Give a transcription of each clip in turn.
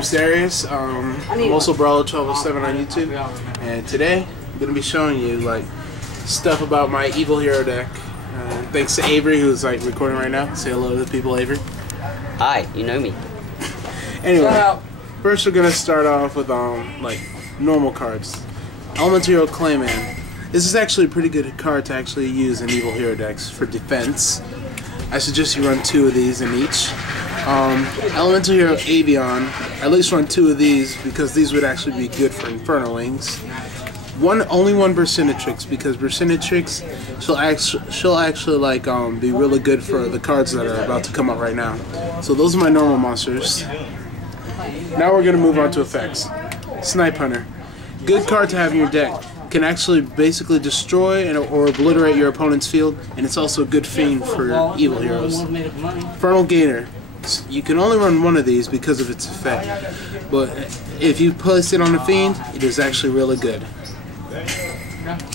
name's Darius. I'm also Brawler1207 on YouTube, and today I'm going to be showing you like stuff about my Evil Hero deck. Thanks to Avery, who's like recording right now. Say hello to the people, Avery. Hi, you know me. Anyway, first we're going to start off with like normal cards. Elemental Hero Clayman. This is actually a pretty good card to actually use in Evil Hero decks for defense. I suggest you run 2 of these in each. Elemental Hero Avion, at least run 2 of these because these would actually be good for Inferno Wings. Only one Burcinatrix, because Burcinatrix she'll actually like be really good for the cards that are about to come up right now. So those are my normal monsters. Now we're gonna move on to effects. Snipe Hunter, good card to have in your deck. Can actually basically destroy or obliterate your opponent's field, and it's also a good fiend for evil heroes. Infernal Gator. You can only run 1 of these because of its effect, but if you place it on a fiend, it is actually really good.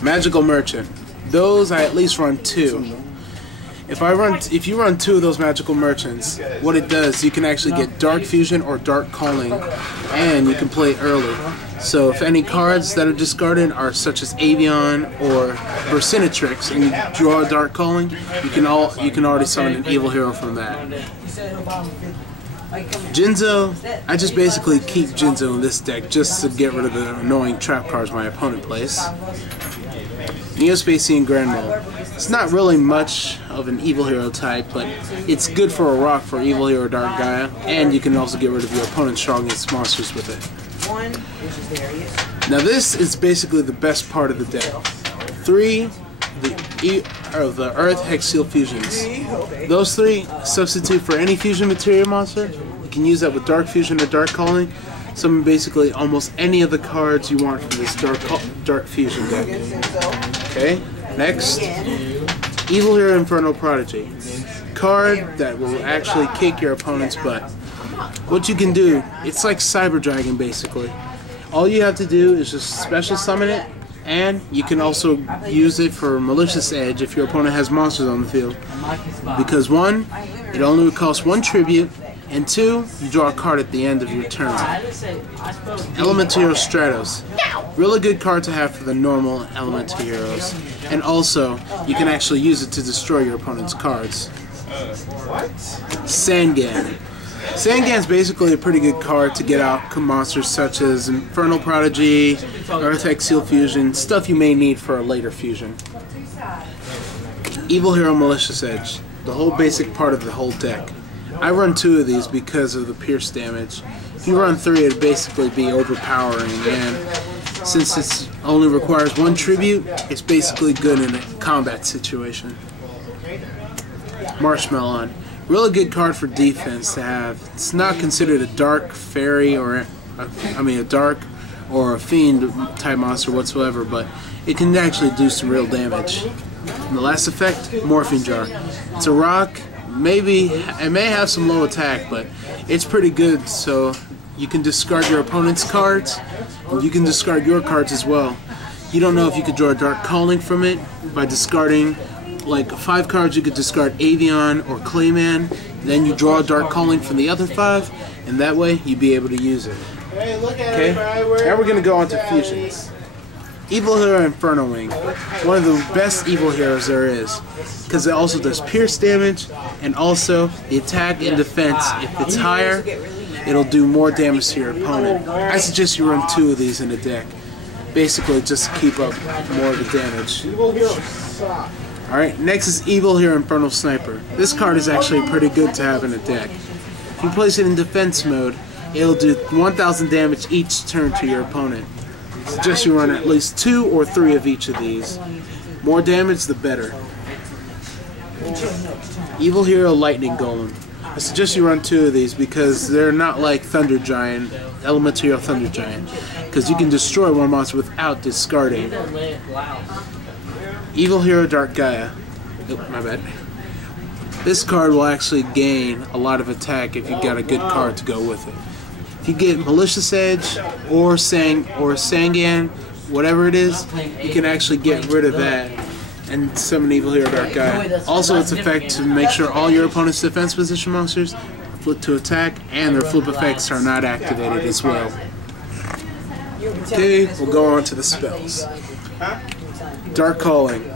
Magical Merchant. Those I at least run 2. If you run 2 of those Magical Merchants, what it does, you can actually get Dark Fusion or Dark Calling, and you can play early. So if any cards that are discarded are such as Avion or Burcinatrix, and you draw a Dark Calling, you can already summon an evil hero from that. Jinzo, I just basically keep Jinzo in this deck just to get rid of the annoying trap cards my opponent plays. Neospacian Grand Mole. It's not really much of an evil hero type, but it's good for a rock for Evil Hero Dark Gaia, and you can also get rid of your opponent's strongest monsters with it. Now this is basically the best part of the deck. 3 of the Earth Hex Seal fusions. Those 3 substitute for any fusion material monster. You can use that with Dark Fusion or Dark Calling. Summon basically almost any of the cards you want from this Dark Fusion deck. Okay, next, Evil Hero Inferno Prodigy. Card that will actually kick your opponent's butt. What you can do, it's like Cyber Dragon basically. All you have to do is just special summon it, and you can also use it for Malicious Edge if your opponent has monsters on the field. Because 1, it only would cost 1 tribute, and 2, you draw a card at the end of your turn. Elemental Hero Stratos. Really good card to have for the normal Elemental Heroes. And also, you can actually use it to destroy your opponent's cards. Sangan. Sangan's basically a pretty good card to get out monsters such as Infernal Prodigy, Earth Hex Seal Fusion, stuff you may need for a later fusion. Evil Hero Malicious Edge, the whole basic part of the whole deck. I run 2 of these because of the pierce damage. If you run 3, it'd basically be overpowering, and since it only requires 1 tribute, it's basically good in a combat situation. Marshmallow. Really good card for defense to have. It's not considered a dark fairy or a dark or a fiend type monster whatsoever, but it can actually do some real damage. And the last effect, Morphine Jar. It's a rock. Maybe it may have some low attack, but it's pretty good. So you can discard your opponent's cards, and you can discard your cards as well. You don't know if you could draw a Dark Calling from it by discarding. Like 5 cards, you could discard Avion or Clayman, then you draw a Dark Calling from the other 5, and that way you'd be able to use it. Okay, now we're going to go on to fusions. Evil Hero Inferno Wing, one of the best evil heroes there is, because it also does pierce damage, and also the attack and defense, if it's higher, it'll do more damage to your opponent. I suggest you run 2 of these in a deck, basically just to keep up more of the damage. Alright, next is Evil Hero Infernal Sniper. This card is actually pretty good to have in a deck. If you place it in defense mode, it'll do 1000 damage each turn to your opponent. I suggest you run at least 2 or 3 of each of these. More damage, the better. Evil Hero Lightning Golem. I suggest you run 2 of these because they're not like Thunder Giant, Elemental Hero Thunder Giant, because you can destroy 1 monster without discarding. Evil Hero Dark Gaia. Oh, my bad. This card will actually gain a lot of attack if you got a good card to go with it. If you get Malicious Edge or Sangan, whatever it is, you can actually get rid of that and summon Evil Hero Dark Gaia. Also, its effect to make sure all your opponent's defense position monsters are flip to attack, and their flip effects are not activated as well. Okay, we'll go on to the spells. Dark Calling.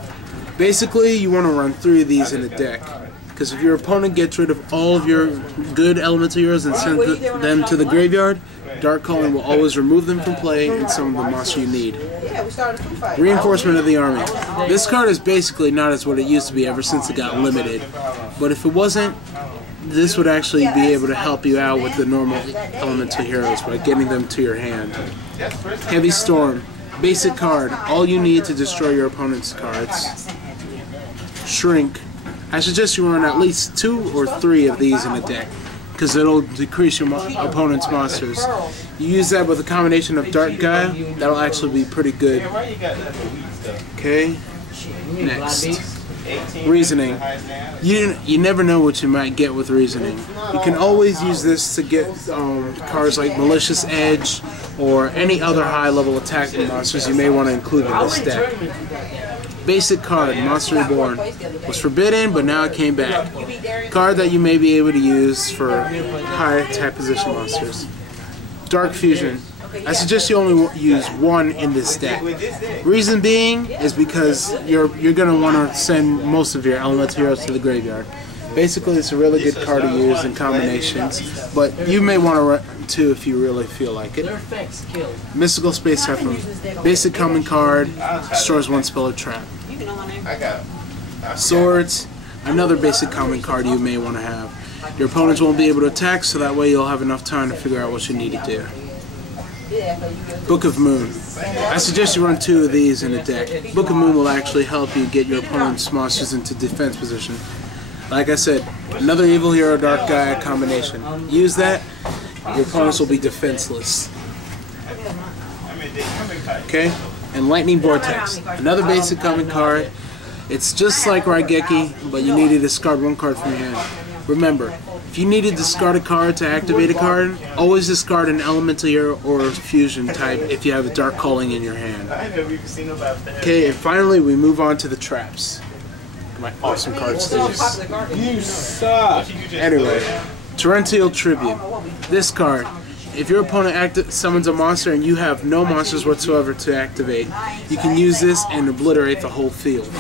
Basically, you want to run 3 of these in a deck, because if your opponent gets rid of all of your good elemental heroes and sends them to the graveyard, Dark Calling will always remove them from play and summon the monster you need. Reinforcement of the Army. This card is basically not as what it used to be ever since it got limited, but if it wasn't, this would actually be able to help you out with the normal elemental heroes by getting them to your hand. Heavy Storm. Basic card. All you need to destroy your opponent's cards. Shrink. I suggest you run at least 2 or 3 of these in a deck, because it'll decrease your opponent's monsters. You use that with a combination of Dark Gaia, that'll actually be pretty good. Okay, next. Reasoning. You never know what you might get with Reasoning. You can always use this to get cards like Malicious Edge or any other high-level attacking monsters you may want to include in this deck. Basic card, Monster Reborn. Was forbidden, but now it came back. Card that you may be able to use for high attack position monsters. Dark Fusion. I suggest you only use 1 in this deck. Reason being is because you're going to want to send most of your elemental heroes to the graveyard. Basically, it's a really good card to use in combinations, but you may want to run 2 if you really feel like it. Mystical Space Typhoon. Basic common card, destroys 1 spell or trap. Swords. Another basic common card you may want to have. Your opponents won't be able to attack, so that way you'll have enough time to figure out what you need to do. Book of Moon. I suggest you run 2 of these in a deck. Book of Moon will actually help you get your opponent's monsters into defense position. Like I said, another Evil Hero Dark Gaia combination. Use that, your opponents will be defenseless. Okay? And Lightning Vortex. Another basic common card. It's just like Raigeki, but you need to discard 1 card from your hand. Remember, if you need to discard a card to activate a card, always discard an elemental hero or fusion type if you have a Dark Calling in your hand. Okay, and finally we move on to the traps. My awesome cards to use. You suck! Anyway, Torrential Tribute. This card, if your opponent summons a monster and you have no monsters whatsoever to activate, you can use this and obliterate the whole field.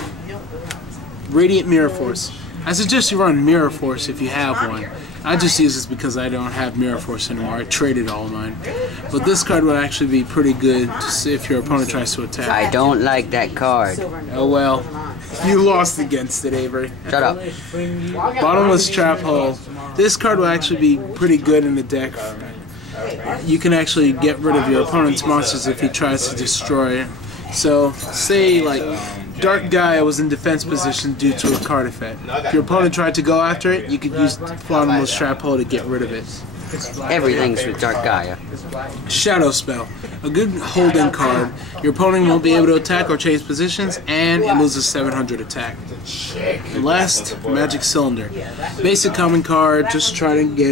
Radiant Mirror Force. I suggest you run Mirror Force if you have one. I just use this because I don't have Mirror Force anymore. I traded all of mine. But this card would actually be pretty good to see if your opponent tries to attack. I don't like that card. Oh well. You lost against it, Avery. Shut up. Bottomless Trap Hole. This card will actually be pretty good in the deck. You can actually get rid of your opponent's monsters if he tries to destroy it. So, say like Dark Gaia was in defense position due to a card effect. If your opponent tried to go after it, you could use Bottomless Trap Hole to get rid of it. Everything's with Dark Gaia. Shadow Spell. A good holding card. Your opponent won't be able to attack or change positions, and it loses 700 attack. And last, Magic Cylinder. Basic common card, just try to get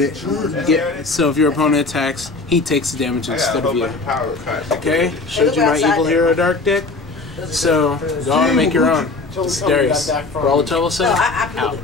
it. So if your opponent attacks, he takes the damage instead of you. Okay? Showed you my Evil Hero Dark deck. So, go on and make your own. This is Darius. For all the trouble, out.